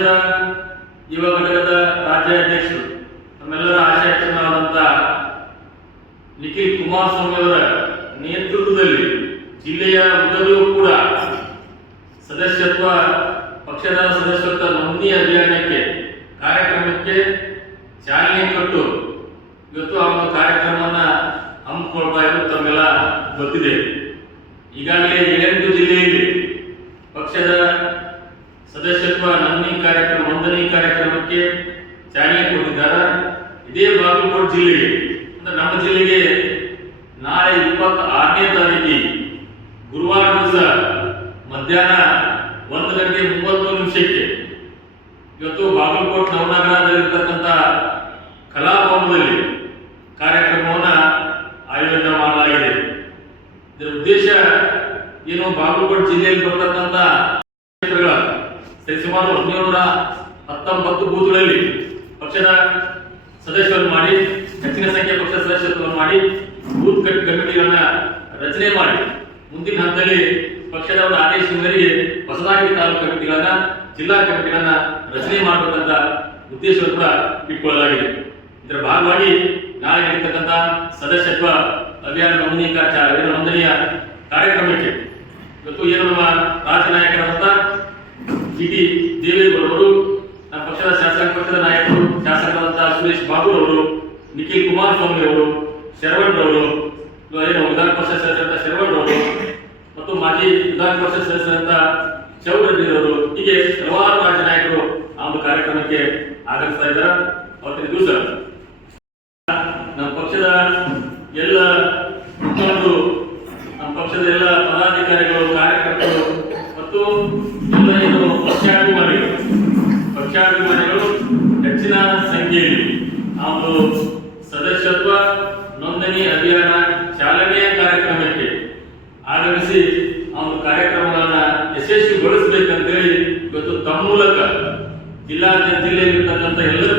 ಪಕ್ಷದ ಯುವ ಘಟಕದ ರಾಜ್ಯಾಧ್ಯಕ್ಷರು ನಮ್ಮೆಲ್ಲರ ಆಶಯಕರನಾದಂಥ ನಿಖಿಲ್ ಕುಮಾರಸ್ವಾಮಿ ಅವರ ನೇತೃತ್ವದಲ್ಲಿ ಜಿಲ್ಲೆಯ ಉದ್ದಲ್ಲೂ ಕೂಡ ಸದಸ್ಯತ್ವ, ಪಕ್ಷದ ಸದಸ್ಯತ್ವ ನೋಂದಣಿ ಅಭಿಯಾನಕ್ಕೆ ಕಾರ್ಯಕ್ರಮಕ್ಕೆ ಚಾಲನೆ ಕೊಟ್ಟು ಇವತ್ತು ಆ ಒಂದು ಕಾರ್ಯಕ್ರಮವನ್ನ ಹಮ್ಮಿಕೊಳ್ತಾ ಇರೋದು ತಮ್ಮೆಲ್ಲ ಗೊತ್ತಿದೆ. ಈಗಾಗಲೇ ಏಳೆಂಟು ಜಿಲ್ಲೆಯಲ್ಲಿ ಪಕ್ಷದ ನೋಂದಣಿ ಕಾರ್ಯಕ್ರಮ, ಒಂದನೇ ಕಾರ್ಯಕ್ರಮಕ್ಕೆ ಚಾಲನೆ ಕೊಟ್ಟಿದ್ದಾರೆ. ಇದೇ ಬಾಗಲಕೋಟೆ ಜಿಲ್ಲೆಗೆ ಅಂದ್ರೆ ನಮ್ಮ ಜಿಲ್ಲೆಗೆ ನಾಳೆ ಇಪ್ಪತ್ತ ಆರನೇ ತಾರೀಕಿಗೆ ಗುರುವಾರ ದಿವಸ ಮಧ್ಯಾಹ್ನ ಒಂದು ಗಂಟೆ ಮೂವತ್ತು ನಿಮಿಷಕ್ಕೆ ಇವತ್ತು ಬಾಗಲಕೋಟೆ ನವನಗರದಲ್ಲಿರ್ತಕ್ಕಂಥ ಕಲಾಭವನದಲ್ಲಿ ಕಾರ್ಯಕ್ರಮವನ್ನು ಆಯೋಜನೆ ಮಾಡಲಾಗಿದೆ. ಇದರ ಉದ್ದೇಶ ಏನು? ಬಾಗಲಕೋಟೆ ಜಿಲ್ಲೆಯಲ್ಲಿ ಬರ್ತಕ್ಕಂಥ ಕ್ಷೇತ್ರಗಳ ಸರಿಸುಮಾರು ಒಂದೂರ ಹತ್ತೊಂಬತ್ತು ಬೂತ್ಗಳಲ್ಲಿ ಪಕ್ಷದ ಸದಸ್ಯರನ್ನು ಮಾಡಿ, ಹೆಚ್ಚಿನ ಸಂಖ್ಯೆಯ ಪಕ್ಷ ಸದಸ್ಯತ್ವವನ್ನು ಮಾಡಿ, ಬೂತ್ ಕಮಿಟಿಗಳನ್ನ ರಚನೆ ಮಾಡಿ. ಮುಂದಿನ ಹಂತದಲ್ಲಿ ಪಕ್ಷದ ಒಂದು ಆದೇಶದ ಮೇರೆಗೆ ಹೊಸದಾಗಿ ತಾಲೂಕು ಕಮಿಟಿಗಳನ್ನ, ಜಿಲ್ಲಾ ಕಮಿಟಿಗಳನ್ನ ರಚನೆ ಮಾಡಬೇಕಂತ ಉದ್ದೇಶವನ್ನು ಕೂಡ ಇಟ್ಕೊಳ್ಳಲಾಗಿದೆ ಇದರ ಭಾಗವಾಗಿ ನಾಳೆ ನಡೀತಕ್ಕಂಥ ಸದಸ್ಯತ್ವ ಅಭಿಯಾನ ನೋಂದಣಿ ಕಾರ್ಯ ನೋಂದಣಿಯ ಕಾರ್ಯಕ್ರಮಕ್ಕೆ ಇವತ್ತು ಏನು ನಮ್ಮ ರಾಜ್ಯ ನಾಯಕರಾದಂಥ ದೇವೇಗೌಡರು, ನಮ್ಮ ಪಕ್ಷದ ಶಾಸಕ ಪಕ್ಷದ ನಾಯಕರು ಶಾಸಕರಾದಂತಹ ಸುರೇಶ್ ಬಾಬು ಅವರು ನಿಖಿಲ್ ಕುಮಾರಸ್ವಾಮಿ ಅವರು, ಶರವಣ್ ಅವರು ವಿಧಾನ ಪರಿಷತ್ ಸದಸ್ಯರಾದ ಶರವಣ್ ಅವರು ಮತ್ತು ಮಾಜಿ ವಿಧಾನ ಪರಿಷತ್ ಸದಸ್ಯರಾದ ಚೌಧರಿ ಅವರು ಹೀಗೆ ಹಲವಾರು ರಾಜ್ಯ ನಾಯಕರು ಆ ಒಂದು ಕಾರ್ಯಕ್ರಮಕ್ಕೆ ಆಗಮಿಸ್ತಾ ಇದ್ದಾರೆ. ಅವತ್ತಿನ ದಿವಸ ನಮ್ಮ ಪಕ್ಷದ ಎಲ್ಲ ಮುಖಂಡರು, ನಮ್ಮ ಪಕ್ಷದ ಎಲ್ಲ ಪದಾಧಿಕಾರಿಗಳು, ಕಾರ್ಯಕರ್ತರು ಮತ್ತು ಏನು ಪಕ್ಷಾಭಿಮಾನಿಗಳು ಪಕ್ಷಾಭಿಮಾನಿಗಳು ಹೆಚ್ಚಿನ ಸಂಖ್ಯೆಯಲ್ಲಿ. ಆ ಒಂದು ಸದಸ್ಯತ್ವ ನೋಂದಣಿ ಅಭಿಯಾನ ಚಾಲನೆಯ ಕಾರ್ಯಕ್ರಮಕ್ಕೆ ಆಗಮಿಸಿ ಆ ಒಂದು ಕಾರ್ಯಕ್ರಮಗಳನ್ನ ಯಶಸ್ವಿಗೊಳಿಸಬೇಕಂತೇಳಿ ಇವತ್ತು ತಮ್ಮ ಮೂಲಕ ಜಿಲ್ಲಾ ಜಿಲ್ಲೆಯಲ್ಲಿರ್ತಕ್ಕಂಥ ಎಲ್ಲರೂ